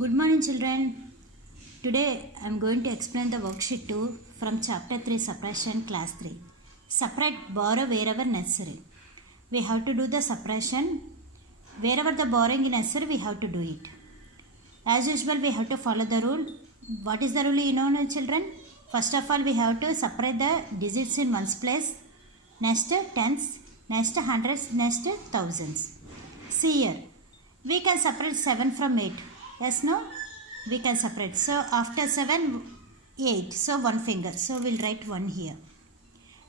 Good morning children. Today I am going to explain the worksheet 2 from chapter 3 Suppression class 3. Separate, borrow wherever necessary. We have to do the suppression. Wherever the borrowing is necessary we have to do it. As usual we have to follow the rule. What is the rule you know children? First of all we have to separate the digits in ones place. Next tens. Next hundreds. Next thousands. See here. We can separate 7 from 8. Yes, no? We can separate. So, after 7, 8. So, one finger. So, we'll write 1 here.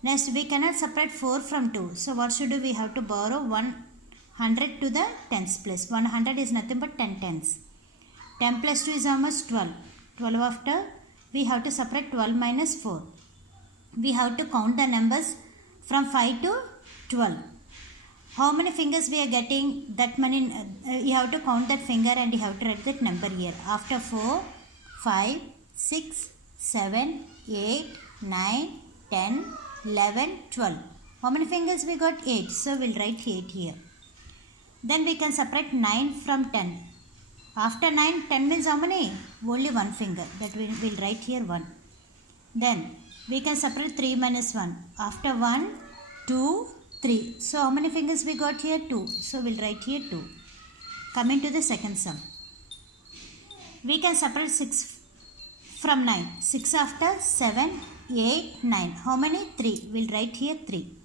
Next, we cannot separate 4 from 2. So, what should do? We have to borrow 100 to the tens place. 100 is nothing but 10 tens. 10 plus 2 is how much? 12. 12 after, we have to separate 12 minus 4. We have to count the numbers from 5 to 12. How many fingers we are getting? That many, you have to count that finger and you have to write that number here. After 4, 5, 6, 7, 8, 9, 10, 11, 12. How many fingers we got? 8. So, we'll write 8 here. Then we can separate 9 from 10. After 9, 10 means how many? Only one finger. That we'll write here 1. Then, we can separate 3 minus 1. After 1, 2, 3. So, how many fingers we got here? 2. So, we'll write here 2. Coming to the second sum. We can separate 6 from 9. 6 after 7, 8, 9. How many? 3. We'll write here 3.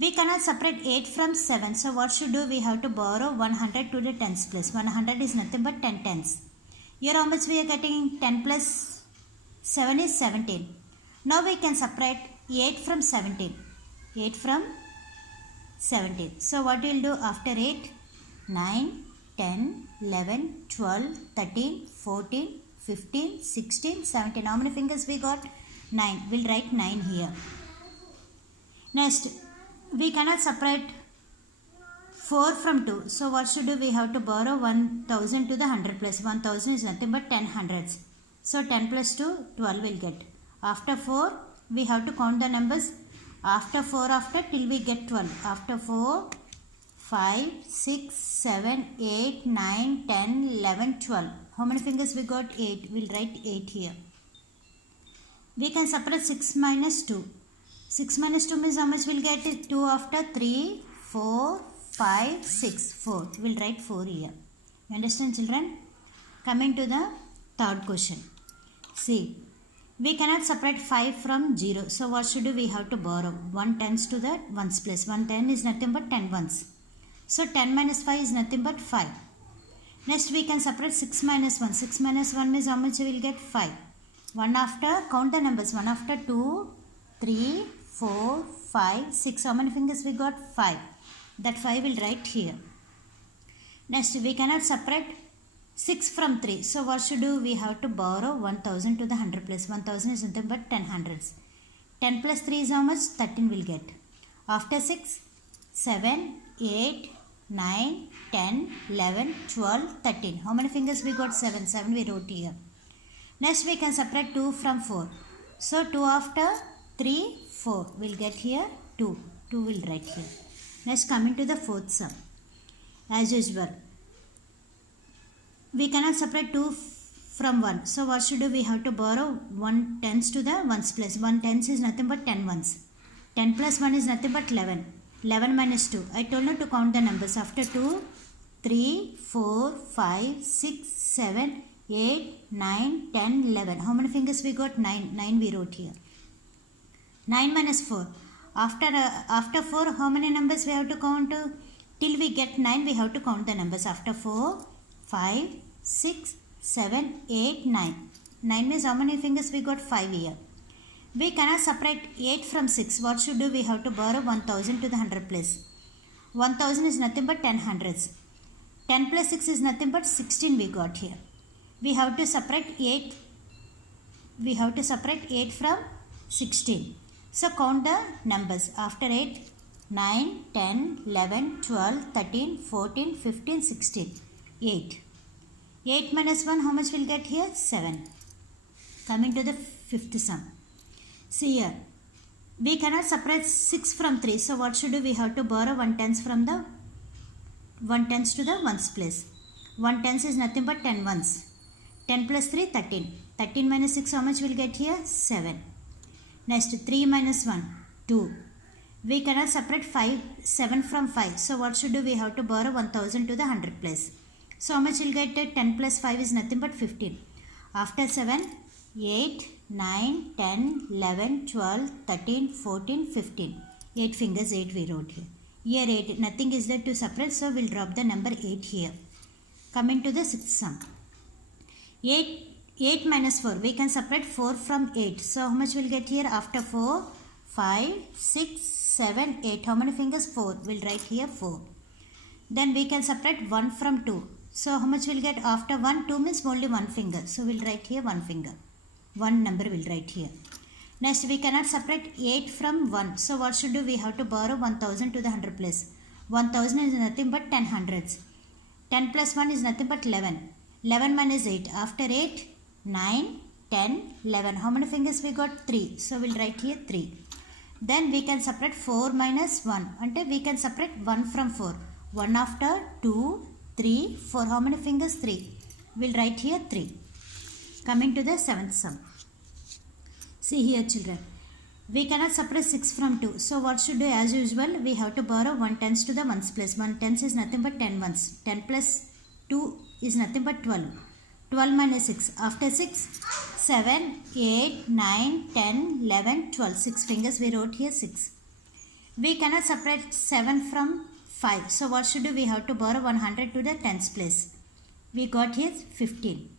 We cannot separate 8 from 7. So, what should do? We have to borrow 100 to the tens place. 100 is nothing but 10 tens. Here how much we are getting? 10 plus 7 is 17. Now, we can separate 8 from 17. 8 from 17. So, what we will do after 8? 9, 10, 11, 12, 13, 14, 15, 16, 17. How many fingers we got? 9. We will write 9 here. Next, we cannot separate 4 from 2. So, what should do? We have to borrow 1000 to the 100 place. 1000 is nothing but 10 hundreds. So, 10 plus 2, 12 will get. After 4, we have to count the numbers. After 4 till we get 12. After 4, 5, 6, 7, 8, 9, 10, 11, 12. How many fingers we got? 8. We'll write 8 here. We can separate 6 minus 2. 6 minus 2 means how much we'll get? 2 after 3, 4, 5, 6, 4. We'll write 4 here. You understand children? Coming to the third question. See. We cannot separate 5 from 0. So, what should do? We have to borrow 1 tens to the ones place. 1 10 is nothing but 10 ones. So, 10 minus 5 is nothing but 5. Next, we can separate 6 minus 1. 6 minus 1 means how much we will get? 5. 1 after, count the numbers. 1 after 2, 3, 4, 5, 6. How many fingers we got? 5. That 5 will write here. Next, we cannot separate 6 from 3. So, what should do? We have to borrow 1000 to the 100 place. 1000 is nothing but 10 hundreds. 10 plus 3 is how much? 13 will get. After 6, 7, 8, 9, 10, 11, 12, 13. How many fingers we got? 7. 7 we wrote here. Next, we can separate 2 from 4. So, 2 after 3, 4. We'll get here 2. 2 will write here. Next, coming to the fourth sum. As usual. We cannot separate 2 from 1. So, what should do? We have to borrow 1 tens to the ones place. 1 tens is nothing but 10 ones. 10 plus 1 is nothing but 11. 11 minus 2. I told you to count the numbers. After 2, 3, 4, 5, 6, 7, 8, 9, 10, 11. How many fingers we got? 9. 9 we wrote here. 9 minus 4. After 4, how many numbers we have to count? Till we get 9, we have to count the numbers. After 4, 5, 6, 7, 8, 9. 9 means how many fingers we got? 5 here. We cannot separate 8 from 6. What should do? We have to borrow 1000 to the 100 place. 1000 is nothing but 10 hundreds. 10 plus 6 is nothing but 16 we got here. We have to separate 8. We have to separate 8 from 16. So, count the numbers. After 8, 9, 10, 11, 12, 13, 14, 15, 16. 8. 8 minus 1, how much will get here? 7. Coming to the fifth sum. See here. We cannot separate 6 from 3. So, what should do? We have to borrow 1 tens from the 1 tens to the ones place. 1 tens is nothing but 10 ones. 10 plus 3, 13. 13 minus 6, how much will get here? 7. Next, 3 minus 1, 2. We cannot separate 7 from 5. So what should do? We have to borrow 1000 to the 100 place. So how much will get? 10 plus 5 is nothing but 15. After 7, 8, 9, 10, 11, 12, 13, 14, 15. 8 fingers, 8 we wrote here. Here 8, nothing is there to separate, so we'll drop the number 8 here. Coming to the sixth sum. 8 minus 4, we can separate 4 from 8. So how much we'll get here? After 4, 5, 6, 7, 8. How many fingers? 4. We'll write here 4. Then we can separate 1 from 2. So how much we'll get? After 1, 2 means only 1 finger. So we'll write here 1 finger. 1 number we'll write here. Next, we cannot separate 8 from 1. So what should do? We have to borrow 1000 to the 100 place. 1000 is nothing but 10 hundreds. 10 plus 1 is nothing but 11. 11 minus 8. After 8, 9, 10, 11. How many fingers we got? 3. So we'll write here 3. Then we can separate 4 minus 1. Until we can separate 1 from 4. 1 after 2, 3, 4. How many fingers? 3. We'll write here 3. Coming to the seventh sum. See here children. We cannot separate 6 from 2. So what should do? As usual, we have to borrow 1 tens to the 1s place. 1 tens is nothing but 10 ones. 10 plus 2 is nothing but 12. 12 minus 6. After 6, 7, 8, 9, 10, 11, 12. 6 fingers we wrote here 6. We cannot separate 7 from 5. So what should do? We have to borrow 100 to the tens place. We got here 15.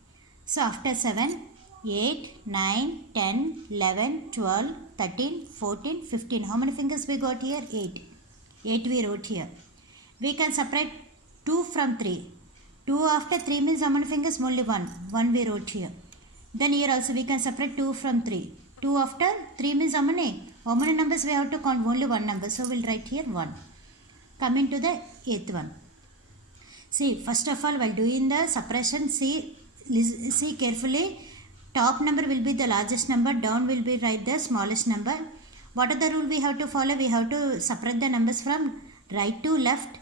So after 7, 8, 9, 10, 11, 12, 13, 14, 15. How many fingers we got here? 8. 8 we wrote here. We can separate 2 from 3. 2 after 3 means how many fingers? Only 1. 1 we wrote here. Then here also we can separate 2 from 3. 2 after 3 means how many? How many numbers we have to count? Only 1 number. So we'll write here 1. Coming to the 8th one. See, first of all, while doing the separation, see carefully. Top number will be the largest number, down will be right the smallest number. What are the rule we have to follow? We have to separate the numbers from right to left.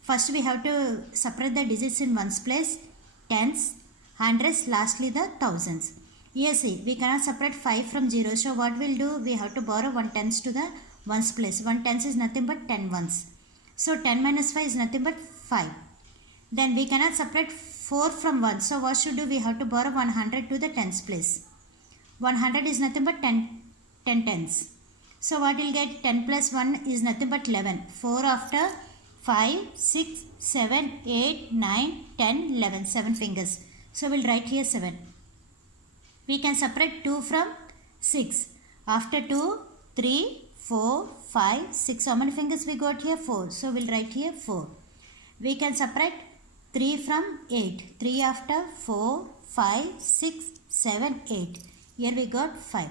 First we have to separate the digits in ones place, tens, hundreds, lastly the thousands. Here see, we cannot separate 5 from 0. So what we'll do? We have to borrow 1 tens to the ones place. 1 tens is nothing but 10 ones. So 10 minus 5 is nothing but 5. Then we cannot separate 4 from 1. So what should do? We have to borrow 100 to the tens place. 100 is nothing but 10 tens. So what we'll get? 10 plus 1 is nothing but 11. 4 after 5, 6, 7, 8, 9, 10, 11. 7 fingers. So we'll write here 7. We can separate 2 from 6. After 2, 3, 4, 5, 6. How many fingers we got here? 4. So we'll write here 4. We can separate 3 from 8. 3 after 4, 5, 6, 7, 8. Here we got 5.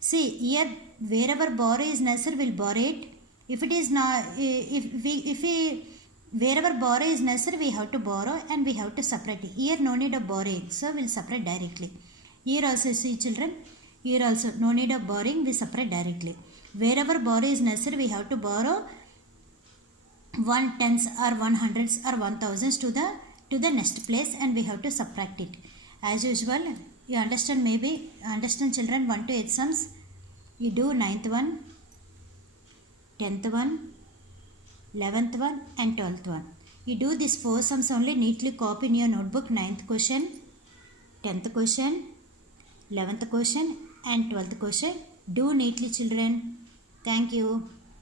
See, here wherever borrow is necessary, we'll borrow it. If it is not, wherever borrow is necessary, we have to borrow and we have to separate it. Here no need of borrowing, so we'll separate directly. Here also see children, here also no need of borrowing, we separate directly. Wherever borrow is necessary, we have to borrow 1 tens or 100s or 1000s to the next place and we have to subtract it. As usual, you understand children 1 to 8 sums. You do 9th one, 10th one, 11th one and 12th one. You do these 4 sums only, neatly copy in your notebook. 9th question, 10th question, 11th question and 12th question. Do neatly children. Thank you.